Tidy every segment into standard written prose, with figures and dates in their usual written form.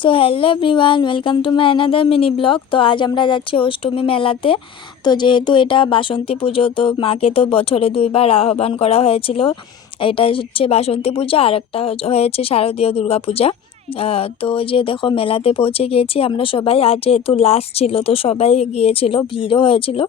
So hello everyone, welcome to my another mini blog. তো আজ আমরা যাচ্ছি অষ্টমী মেলাতে। তো যেহেতু এটা বাসন্তী পুজো, তো মাকে তো বছরে 2বার আহ্বান করা হয়েছিল। এটা হচ্ছে বাসন্তী পূজা, আর একটা হয়েছে শারদীয় দুর্গা পূজা। তো যে দেখো মেলাতে পৌঁছে গিয়েছি আমরা সবাই। আজ যেহেতু লাস্ট ছিল তো সবাই গিয়েছিল, ভিড়ও হয়েছিল।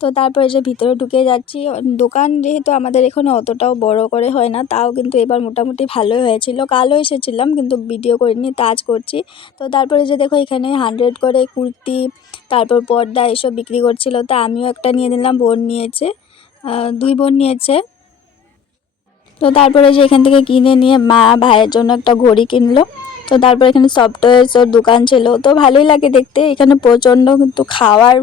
তো তারপরে যে ভিতরে ঢুকে যাচ্ছি, দোকান যেহেতু আমাদের এখানে অতটাও বড় করে হয় না, তাও কিন্তু এবার মোটামুটি ভালোই হয়েছিল। কালও এসেছিলাম কিন্তু ভিডিও করিনি, তা আজ করছি। তো তারপরে যে দেখো এখানে 100 করে কুর্তি, তারপর পর্দা এসব বিক্রি করছিল। তো আমিও একটা নিয়ে নিলাম, বোন নিয়েছে, 2 বোন নিয়েছে। তো তারপরে যে এখান থেকে কিনে নিয়ে মা ভাইয়ের জন্য একটা ঘড়ি কিনলো। তো তারপর এখানে সফটওয়্যারসের দোকান ছিল, তো ভালোই লাগে দেখতে। এখানে প্রচণ্ড কিন্তু খাওয়ার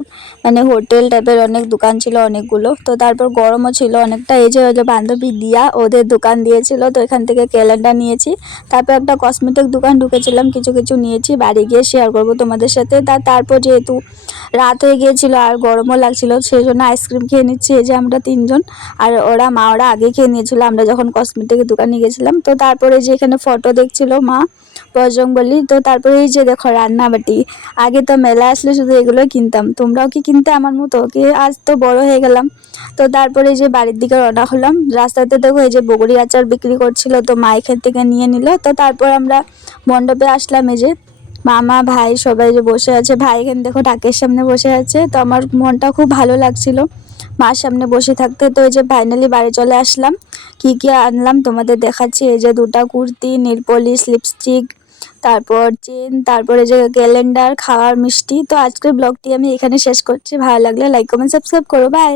মানে হোটেল টাইপের অনেক দোকান ছিল অনেকগুলো। তো তারপর গরমও ছিল অনেকটা। এই যে বান্ধবী দিয়া ওদের দোকান দিয়েছিল, তো এখান থেকে ক্যালেন্ডার নিয়েছি। তারপর একটা কসমেটিক দোকান ঢুকেছিলাম, কিছু কিছু নিয়েছি, বাড়ি গিয়ে শেয়ার করবো তোমাদের সাথে। তারপর যেহেতু রাত হয়ে গিয়েছিল আর গরমও লাগছিল, সেই জন্য আইসক্রিম খেয়ে নিচ্ছি। এই যে আমরা 3জন, আর ওরা আগে খেয়ে নিয়েছিল আমরা যখন কসমেটিকের দোকানে গেছিলাম। তো তারপরে যে এখানে ফটো দেখছিল মা বজরংবলী। তো তারপরে এই যে দেখো রান্নাবাটি। আগে তো মেলা আসলে শুধু এগুলো কিনতাম, তোমরাও কি কিনতে আমার মতো? কি আজ তো বড় হয়ে গেলাম। তো তারপরে যে বাড়ির দিকে রওনা হলাম। রাস্তাতে দেখো এই যে বগরি আচার বিক্রি করছিল, তো মা এখান থেকে নিয়ে নিল। তো তারপর আমরা মণ্ডপে আসলাম। এই যে মামা ভাই সবাই যে বসে আছে, ভাই এখানে দেখো ঢাকের সামনে বসে আছে। তো আমার মনটা খুব ভালো লাগছিল মার সামনে বসে থাকতে। তো এই যে ফাইনালি বাড়ি চলে আসলাম। কি কি আনলাম তোমাদের দেখাচ্ছি। এই যে 2টা কুর্তি, নেল পলিশ, লিপস্টিক, তারপর চেন, তারপরে যে ক্যালেন্ডার, খাওয়ার মিষ্টি। তো আজকের ব্লগটি আমি এখানে শেষ করছি। ভালো লাগলে লাইক কমেন্ট সাবস্ক্রাইব করো। বাই।